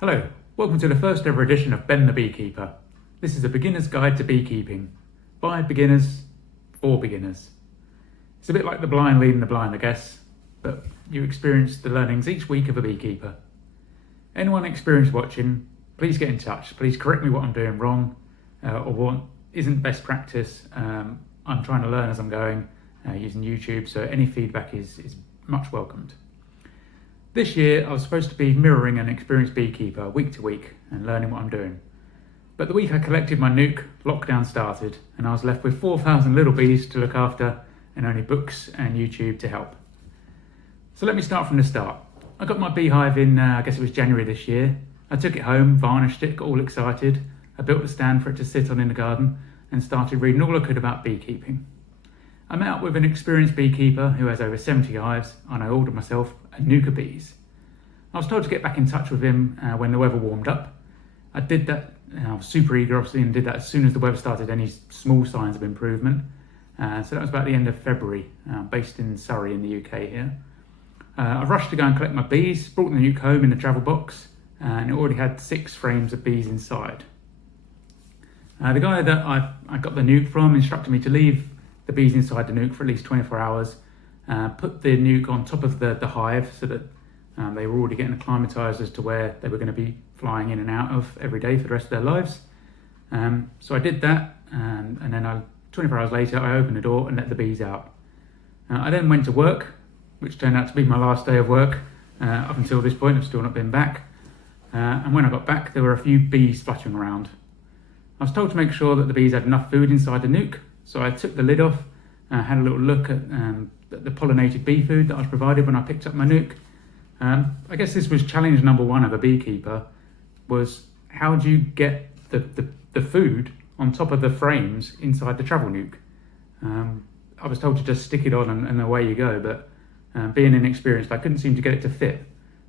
Hello, welcome to the first ever edition of Ben the Beekeeper. This is a beginner's guide to beekeeping, by beginners, for beginners. It's a bit like the blind leading the blind, I guess, but you experience the learnings each week of a beekeeper. Anyone experienced watching, please get in touch. Please correct me what I'm doing wrong or what isn't best practice. I'm trying to learn as I'm going using YouTube, so any feedback is much welcomed. This year I was supposed to be mirroring an experienced beekeeper week to week and learning what I'm doing. But the week I collected my nuke, lockdown started and I was left with 4,000 little bees to look after and only books and YouTube to help. So let me start from the start. I got my beehive in, I guess it was January this year. I took it home, varnished it, got all excited. I built a stand for it to sit on in the garden and started reading all I could about beekeeping. I met up with an experienced beekeeper who has over 70 hives and I ordered myself a nuke of bees. I was told to get back in touch with him when the weather warmed up. I did that, I was super eager obviously, and did that as soon as the weather started any small signs of improvement. So that was about the end of February, based in Surrey in the UK here. I rushed to go and collect my bees, brought the nuke home in the travel box, and it already had 6 frames of bees inside. The guy that I got the nuke from instructed me to leave the bees inside the nuke for at least 24 hours, put the nuke on top of the hive so that they were already getting acclimatised as to where they were going to be flying in and out of every day for the rest of their lives. So I did that, and then 24 hours later I opened the door and let the bees out. I then went to work, which turned out to be my last day of work. Up until this point I've still not been back, and when I got back there were a few bees fluttering around. I was told to make sure that the bees had enough food inside the nuke, so I took the lid off, had a little look at the pollinated bee food that I was provided when I picked up my nuke. I guess this was challenge number 1 of a beekeeper, was how do you get the food on top of the frames inside the travel nuke? I was told to just stick it on and away you go, but being inexperienced I couldn't seem to get it to fit.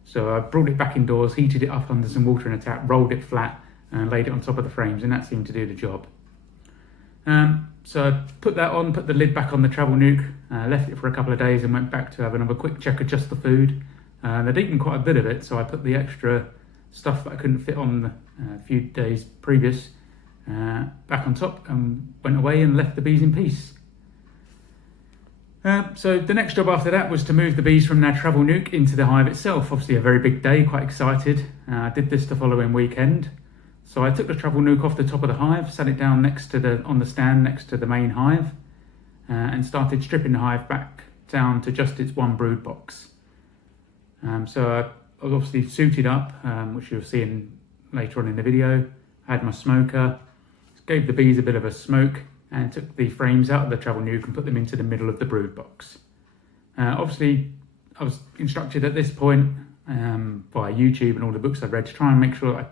So I brought it back indoors, heated it up under some water in a tap, rolled it flat and laid it on top of the frames, and that seemed to do the job. So I put that on, put the lid back on the travel nuke, left it for a couple of days and went back to have another quick check of just the food. They'd eaten quite a bit of it, so I put the extra stuff that I couldn't fit on a few days previous back on top and went away and left the bees in peace. So the next job after that was to move the bees from their travel nuke into the hive itself. Obviously a very big day, quite excited. I did this the following weekend. So I took the travel nuke off the top of the hive, sat it down on the stand next to the main hive, and started stripping the hive back down to just its one brood box. So I was obviously suited up, which you'll see later on in the video. I had my smoker, gave the bees a bit of a smoke, and took the frames out of the travel nuke and put them into the middle of the brood box. Obviously, I was instructed at this point via YouTube and all the books I'd read to try and make sure I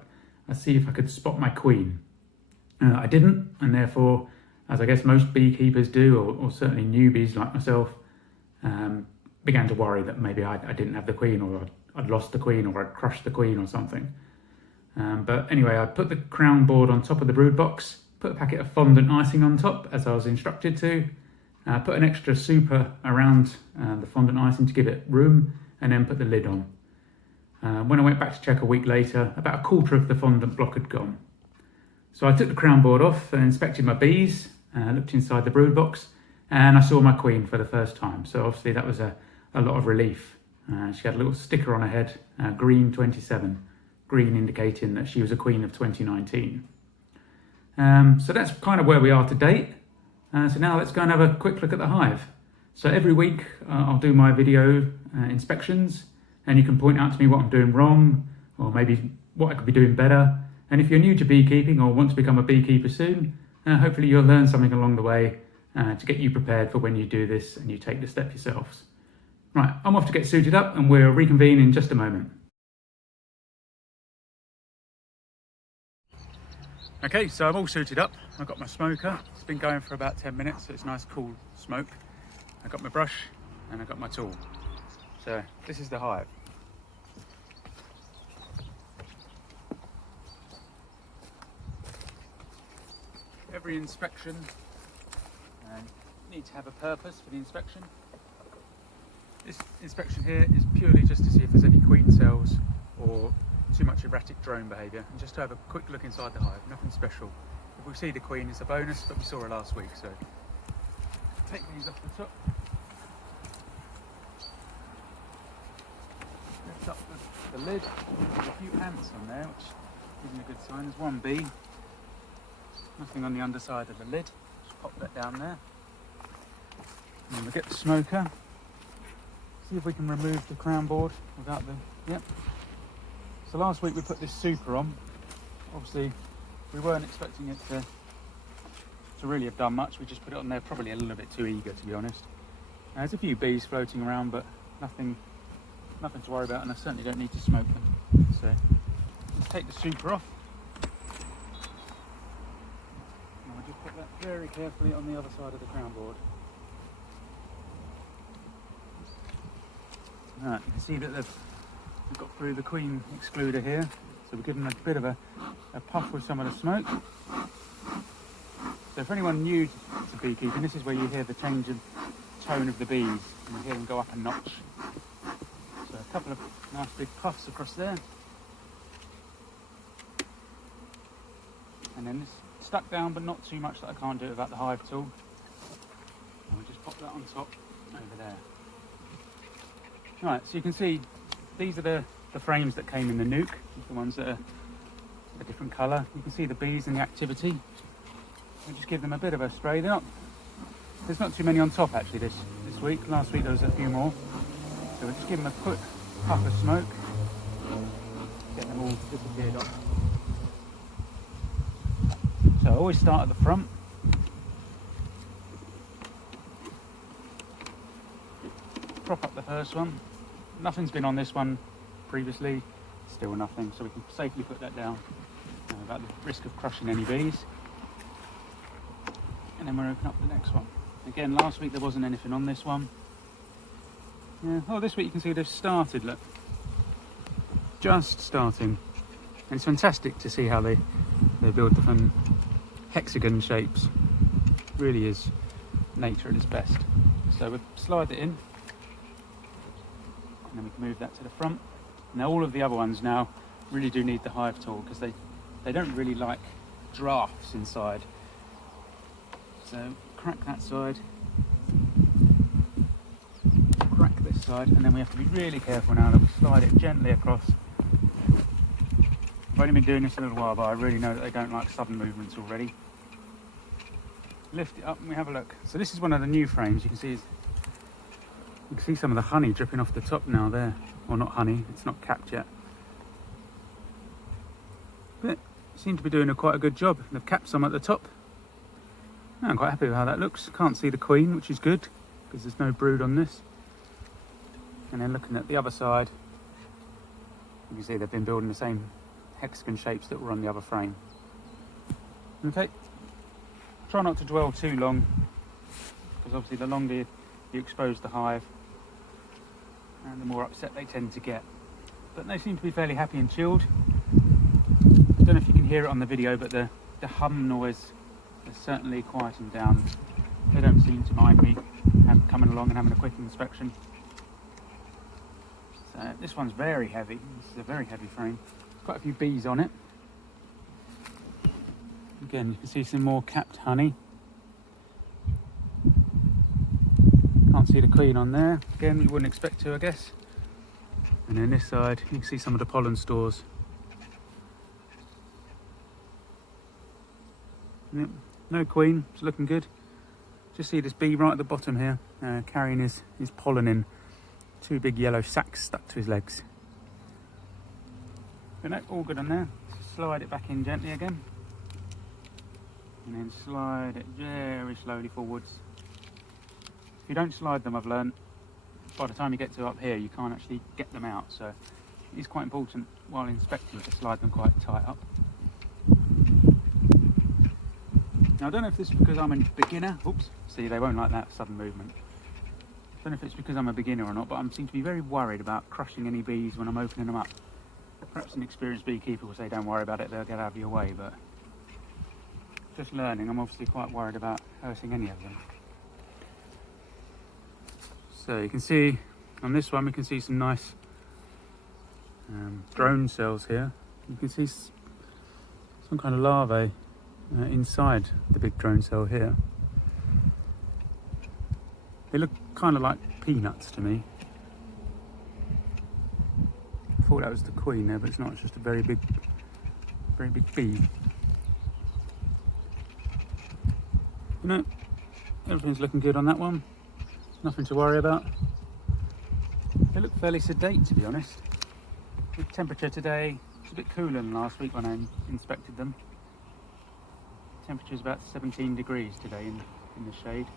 see if I could spot my queen. I didn't, and therefore, as I guess most beekeepers do, or certainly newbies like myself, began to worry that maybe I didn't have the queen, or I'd lost the queen, or I'd crushed the queen or something. But anyway, I put the crown board on top of the brood box, put a packet of fondant icing on top as I was instructed to, put an extra super around the fondant icing to give it room, and then put the lid on. When I went back to check a week later, about a quarter of the fondant block had gone. So I took the crown board off and inspected my bees, looked inside the brood box, and I saw my queen for the first time. So obviously that was a lot of relief. She had a little sticker on her head, green 27, green indicating that she was a queen of 2019. So that's kind of where we are to date. So now let's go and have a quick look at the hive. So every week I'll do my video inspections, and you can point out to me what I'm doing wrong, or maybe what I could be doing better. And if you're new to beekeeping or want to become a beekeeper soon, hopefully you'll learn something along the way to get you prepared for when you do this and you take the step yourselves. Right, I'm off to get suited up and we'll reconvene in just a moment. Okay, so I'm all suited up. I've got my smoker. It's been going for about 10 minutes, so it's nice cool smoke. I've got my brush and I've got my tool. So this is the hive. Every inspection needs to have a purpose for the inspection. This inspection here is purely just to see if there's any queen cells or too much erratic drone behaviour, and just to have a quick look inside the hive. Nothing special. If we see the queen, it's a bonus, but we saw her last week, so take these off the top. Lift up the lid. There's a few ants on there, which isn't a good sign. There's one bee. Nothing on the underside of the lid. Just pop that down there. And then we'll get the smoker. See if we can remove the crown board without the... Yep. So last week we put this super on. Obviously we weren't expecting it to really have done much. We just put it on there probably a little bit too eager, to be honest. There's a few bees floating around, but nothing to worry about, and I certainly don't need to smoke them. So let's take the super off. And I'll just put that very carefully on the other side of the crown board. Right, you can see that we've got through the queen excluder here, so we're giving them a bit of a puff with some of the smoke. So for anyone new to beekeeping, this is where you hear the change in tone of the bees, and you hear them go up a notch. So a couple of nice big puffs across there. And then this stuck down, but not too much that I can't do it without the hive tool. And we'll just pop that on top over there. Right, so you can see these are the frames that came in the nuke, the ones that are a different colour. You can see the bees and the activity. We'll just give them a bit of a spray. There's not too many on top actually this week. Last week there was a few more. So we'll just give them a quick puff of smoke. Get them all disappeared off. So I always start at the front. Prop up the first one. Nothing's been on this one previously, still nothing, so we can safely put that down without the risk of crushing any bees. And then we'll open up the next one. Again, last week there wasn't anything on this one. Yeah. Oh, this week you can see they've started, look. Just starting. And it's fantastic to see how they build different hexagon shapes. Really is nature at its best. So we'll slide it in. And then we can move that to the front. Now all of the other ones now really do need the hive tool because they don't really like drafts inside. So crack that side, crack this side, and then we have to be really careful now that we slide it gently across. I've only been doing this a little while, but I really know that they don't like sudden movements already. Lift it up and we have a look. So this is one of the new frames. You can see some of the honey dripping off the top now there. Well, not honey, it's not capped yet. But seem to be doing quite a good job. They've capped some at the top. I'm quite happy with how that looks. Can't see the queen, which is good, because there's no brood on this. And then looking at the other side, you can see they've been building the same hexagon shapes that were on the other frame. Okay, try not to dwell too long, because obviously the longer you expose the hive, and the more upset they tend to get. But they seem to be fairly happy and chilled. I don't know if you can hear it on the video, but the hum noise has certainly quietened down. They don't seem to mind me coming along and having a quick inspection. So this one's very heavy. This is a very heavy frame. Quite a few bees on it. Again, you can see some more capped honey. Can't see the queen on there. Again, you wouldn't expect to, I guess. And then this side, you can see some of the pollen stores. Yep. No queen, it's looking good. Just see this bee right at the bottom here, carrying his pollen in 2 big yellow sacks stuck to his legs. But no, all good on there. Slide it back in gently again. And then slide it very slowly forwards. If you don't slide them, I've learned, by the time you get to up here, you can't actually get them out. So it is quite important while inspecting to slide them quite tight up. Now I don't know if this is because I'm a beginner. Oops, see, they won't like that sudden movement. I don't know if it's because I'm a beginner or not, but I seem to be very worried about crushing any bees when I'm opening them up. Perhaps an experienced beekeeper will say don't worry about it, they'll get out of your way, but just learning, I'm obviously quite worried about hurting any of them. So you can see on this one, we can see some nice drone cells here. You can see some kind of larvae inside the big drone cell here. They look kind of like peanuts to me. I thought that was the queen there, but it's not. It's just a very big bee. You know, everything's looking good on that one. Nothing to worry about. They look fairly sedate, to be honest. The temperature today is a bit cooler than last week when I inspected them. Temperature is about 17 degrees today in the shade.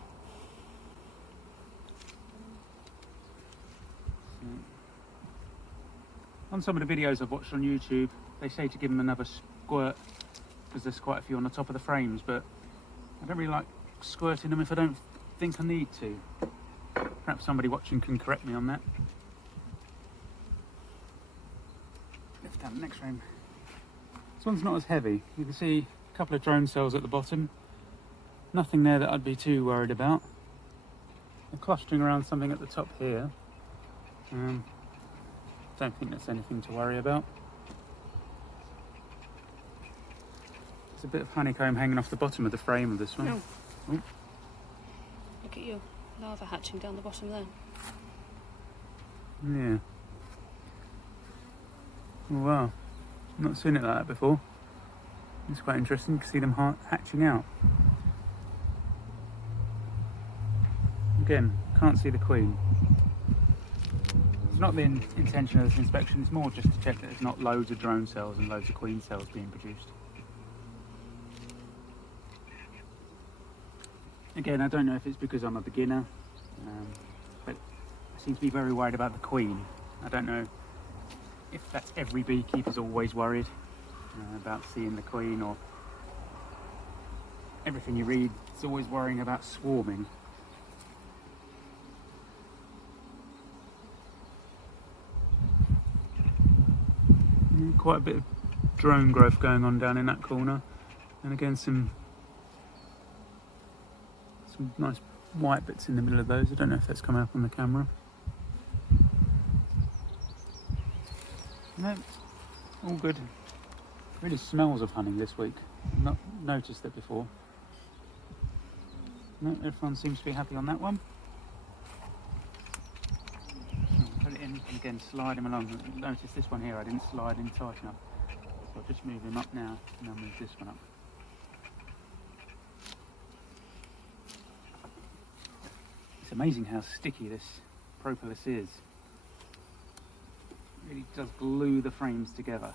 So, on some of the videos I've watched on YouTube, they say to give them another squirt because there's quite a few on the top of the frames, but I don't really like squirting them if I don't think I need to. Perhaps somebody watching can correct me on that. Lift down the next frame. This one's not as heavy. You can see a couple of drone cells at the bottom. Nothing there that I'd be too worried about. They're clustering around something at the top here. Don't think that's anything to worry about. There's a bit of honeycomb hanging off the bottom of the frame of this one. No. Oh. Look at you, larva hatching down the bottom there. Yeah. Oh, wow. Not seen it like that before. It's quite interesting to see them hatching out. Again, can't see the queen. It's not the intention of this inspection, it's more just to check that there's not loads of drone cells and loads of queen cells being produced. Again, I don't know if it's because I'm a beginner, but I seem to be very worried about the queen. I don't know if that's every beekeeper's always worried about seeing the queen, or everything you read is always worrying about swarming. Quite a bit of drone growth going on down in that corner, and again some nice white bits in the middle of those. I don't know if that's coming up on the camera. No, all good. Really smells of honey this week. I've not noticed it before. No, everyone seems to be happy on that one. Put it in and again slide him along. Notice this one here I didn't slide in tight enough. So I'll just move him up now and I'll move this one up. It's amazing how sticky this propolis is. It really does glue the frames together.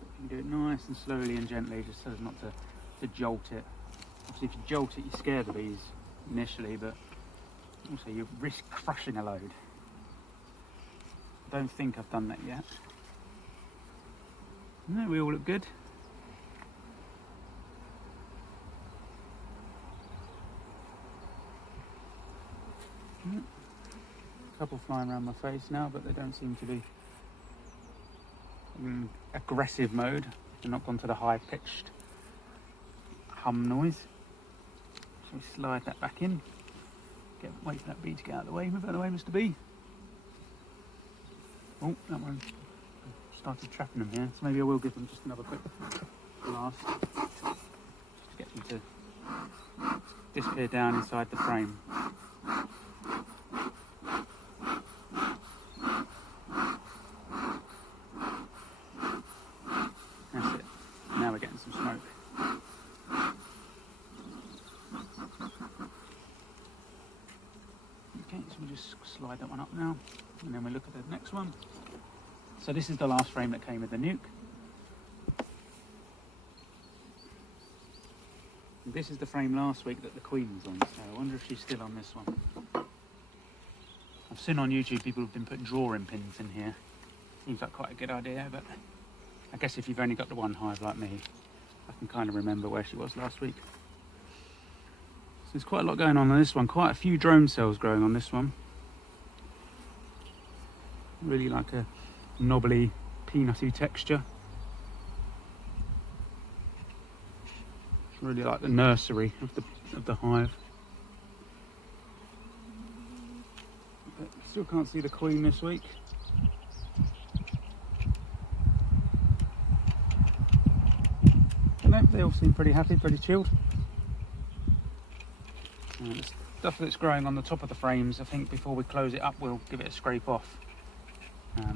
You can do it nice and slowly and gently, just so as not to jolt it. Obviously if you jolt it you scare the bees initially, but also you risk crushing a load. I don't think I've done that yet. No, we all look good. A couple flying around my face now, but they don't seem to be in aggressive mode. They're not gone to the high-pitched hum noise. So we slide that back in. Wait for that bee to get out of the way. Move out of the way, Mr. Bee. Oh, that one started trapping them here, so maybe I will give them just another quick blast. Just to get them to disappear down inside the frame. That's it. Now we're getting some smoke. Okay, so we'll just slide that one up now, and then we'll look at the next one. So this is the last frame that came with the nuke. And this is the frame last week that the queen was on, so I wonder if she's still on this one. I've seen on YouTube people have been putting drawing pins in here. Seems like quite a good idea, but I guess if you've only got the one hive like me, I can kind of remember where she was last week. So there's quite a lot going on this one. Quite a few drone cells growing on this one. Really like a knobbly, peanutty texture. It's really like the nursery of the hive. But still can't see the queen this week. But no, they all seem pretty happy, pretty chilled. The stuff that's growing on the top of the frames, I think before we close it up we'll give it a scrape off.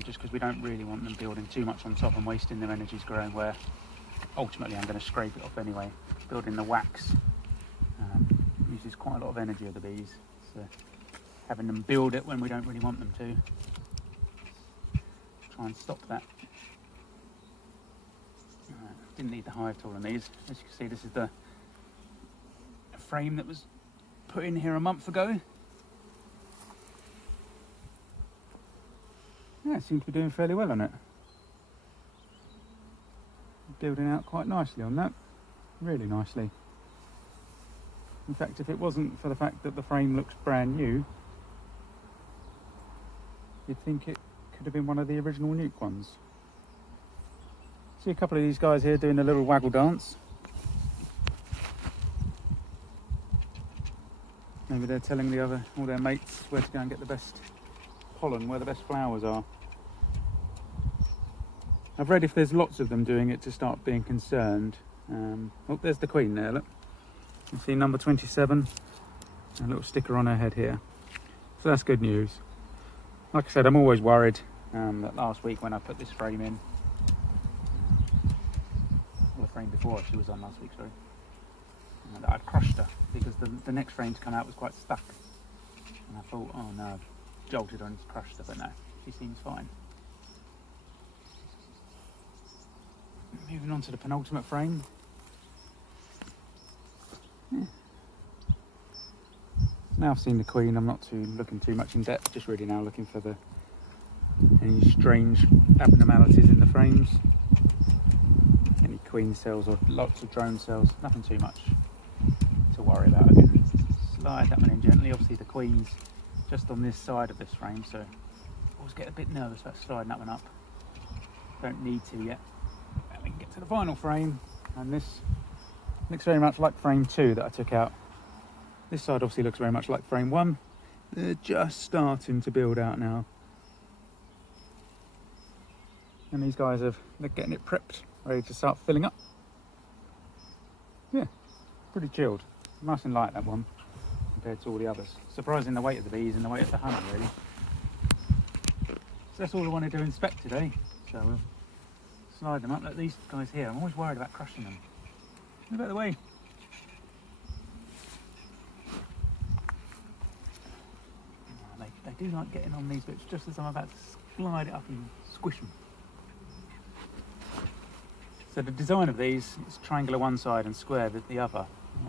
Just because we don't really want them building too much on top and wasting their energies growing, where ultimately I'm going to scrape it off anyway. Building the wax uses quite a lot of energy of the bees, so having them build it when we don't really want them to, try and stop that. Didn't need the hive tool on these. As you can see, this is the frame that was put in here a month ago. Yeah, it seems to be doing fairly well on it. Building out quite nicely on that, really nicely. In fact, if it wasn't for the fact that the frame looks brand new, you'd think it could have been one of the original nuke ones. See a couple of these guys here doing a little waggle dance. Maybe they're telling all their mates where to go and get the best pollen, where the best flowers are. I've read if there's lots of them doing it to start being concerned. Oh, there's the queen there, look. You can see number 27, a little sticker on her head here. So that's good news. Like I said, I'm always worried that last week when I put this frame in, or the frame before she was on last week, sorry, that I'd crushed her, because the next frame to come out was quite stuck. And I thought, oh no, I've jolted her and crushed her, but no, she seems fine. Moving on to the penultimate frame. Yeah. Now I've seen the queen, I'm not looking too much in depth, just really now looking for any strange abnormalities in the frames. Any queen cells or lots of drone cells, nothing too much to worry about. Again, slide that one in gently. Obviously the queen's just on this side of this frame, so I always get a bit nervous about sliding that one up. Don't need to yet. We can get to the final frame, and this looks very much like frame 2 that I took out. This side obviously looks very much like frame 1. They're just starting to build out now. And these guys they're getting it prepped, ready to start filling up. Yeah, pretty chilled. Nice and light, that one, compared to all the others. Surprising the weight of the bees and the weight of the honey, really. So that's all I wanted to inspect today. So we'll slide them up. Like these guys here, I'm always worried about crushing them. Move out of the way. They do like getting on these bits just as I'm about to slide it up and squish them. So the design of these is triangular one side and square the other.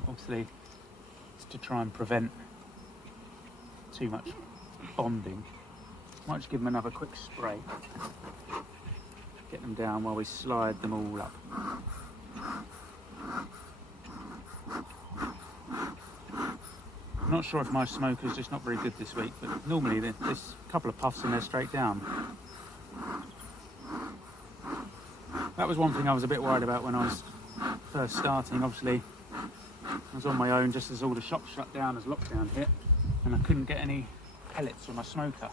Obviously, it's to try and prevent too much bonding. Might just give them another quick spray. Get them down while we slide them all up. I'm not sure if my smoker's just not very good this week, but normally this couple of puffs and they're straight down. That was one thing I was a bit worried about when I was first starting. Obviously, I was on my own just as all the shops shut down as lockdown hit, and I couldn't get any pellets for my smoker.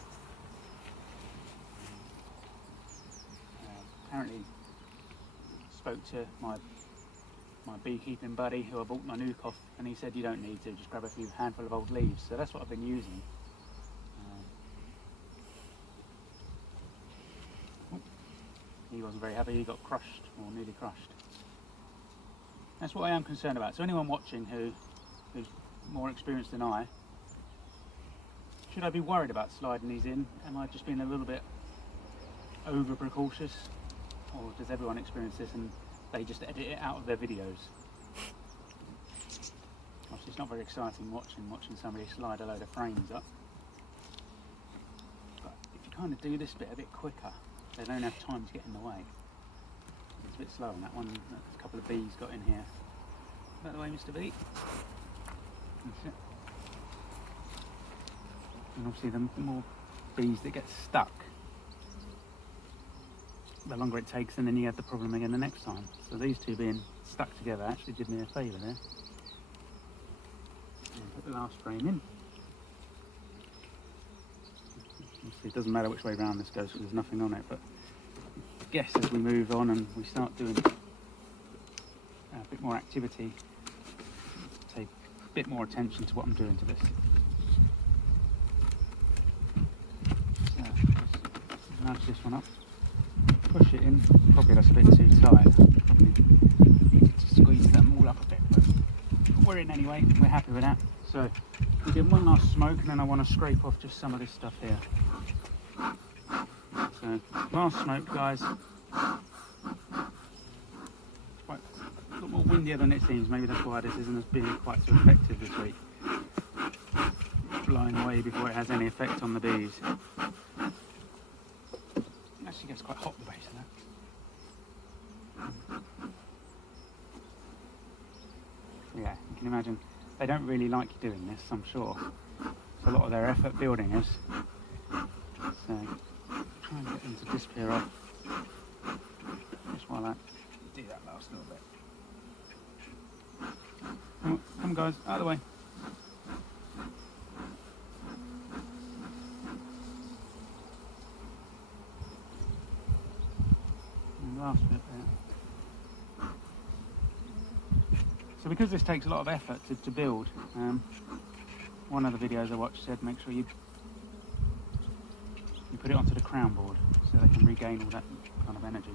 Apparently spoke to my beekeeping buddy who I bought my nuke off, and he said you don't need to, just grab a handful of old leaves. So that's what I've been using. He wasn't very happy, he got crushed, or nearly crushed. That's what I am concerned about. So anyone watching who's more experienced than I, should I be worried about sliding these in? Am I just being a little bit over precautious? Or does everyone experience this and they just edit it out of their videos? Obviously it's not very exciting watching somebody slide a load of frames up. But if you kind of do this bit a bit quicker, they don't have time to get in the way. It's a bit slow on that one. A couple of bees got in here. By the way, Mr. Bee. That's it. And obviously the more bees that get stuck, the longer it takes, and then you have the problem again the next time. So these two being stuck together actually did me a favour there. And put the last frame in. it doesn't matter which way round this goes because there's nothing on it, but I guess as we move on and we start doing a bit more activity, take a bit more attention to what I'm doing to this. So just nudge this one up, push it in. Probably that's a bit too tight. Probably needed to squeeze them all up a bit, but we're in anyway. We're happy with that. So we give one last smoke, and then I want to scrape off just some of this stuff here. So last smoke, guys. Quite a lot more windier than it seems. Maybe that's why this isn't as being quite so effective this week. Blowing away before it has any effect on the bees. It actually gets quite hot, the base of that. Yeah, you can imagine they don't really like doing this, I'm sure. It's a lot of their effort building this. So try and get them to disappear off. Just while I do that last little bit. Come guys, out of the way. And last bit there. So because this takes a lot of effort to build, one of the videos I watched said make sure you put it onto the crown board so they can regain all that kind of energy.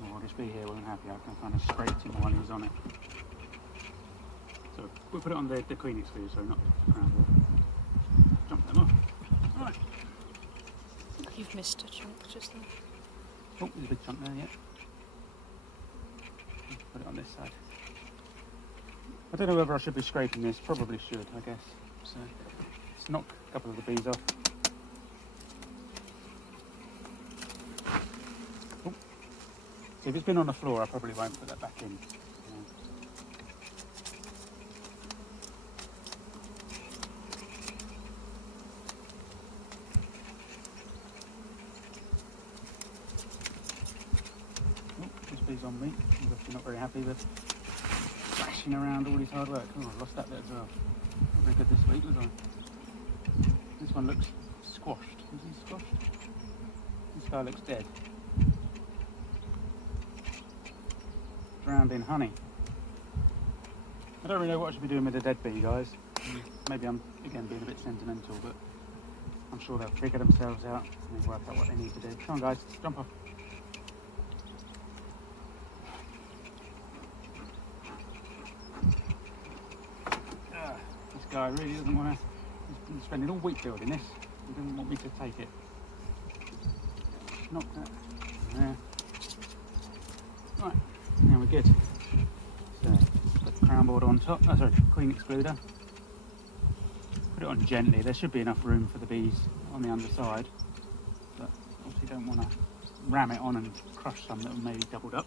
Well, I'll just be here when I'm happy. I can kind of scrape him while he's on it. So we'll put it on the queen excluder, so not the crown board. Jump them off. Alright. You've missed a chunk just there. Oh, there's a big chunk there, yeah. Put it on this side. I don't know whether I should be scraping this. Probably should, I guess. So let's knock a couple of the bees off. Oh. So if it's been on the floor, I probably won't put that back in. This bee's on me. He's obviously not very happy with flashing around all his hard work. Oh, I lost that bit as well. Not very good this week, was I? This one looks squashed. Is he squashed? This guy looks dead. Drowned in honey. I don't really know what I should be doing with a dead bee, guys. Maybe I'm, again, being a bit sentimental, but I'm sure they'll figure themselves out and work out what they need to do. Come on, guys, jump off. This guy really doesn't want to. He's spending all week building this. He doesn't want me to take it. Knock that there. Right, now we're good. So put the crown board on top. Oh, sorry, queen excluder. Put it on gently. There should be enough room for the bees on the underside, but obviously don't want to ram it on and crush some that are maybe doubled up.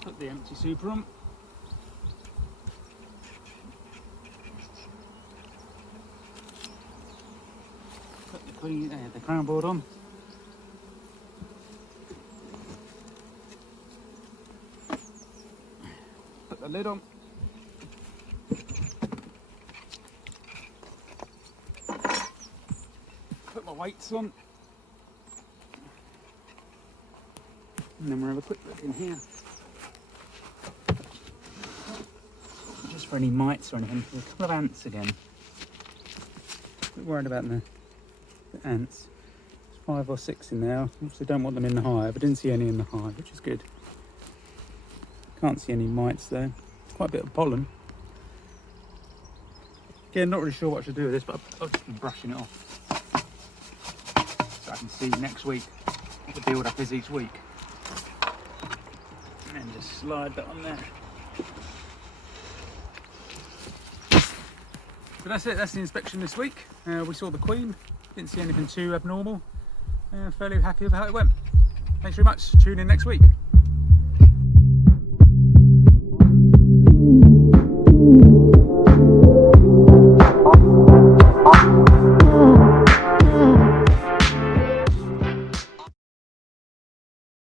Put the empty super on. Put the crown board on. Put the lid on. Put my weights on. And then we'll have a quick look in here. Just for any mites or anything. A couple of ants again. A bit worried about the ants. There's 5 or 6 in there. Obviously don't want them in the hive. I didn't see any in the hive, which is good. Can't see any mites there. Quite a bit of pollen. Again, not really sure what I should do with this, but I've just been brushing it off. So I can see next week what the build up is each week. And then just slide that on there. So that's it, that's the inspection this week. We saw the queen, didn't see anything too abnormal. Fairly happy with how it went. Thanks very much, tune in next week.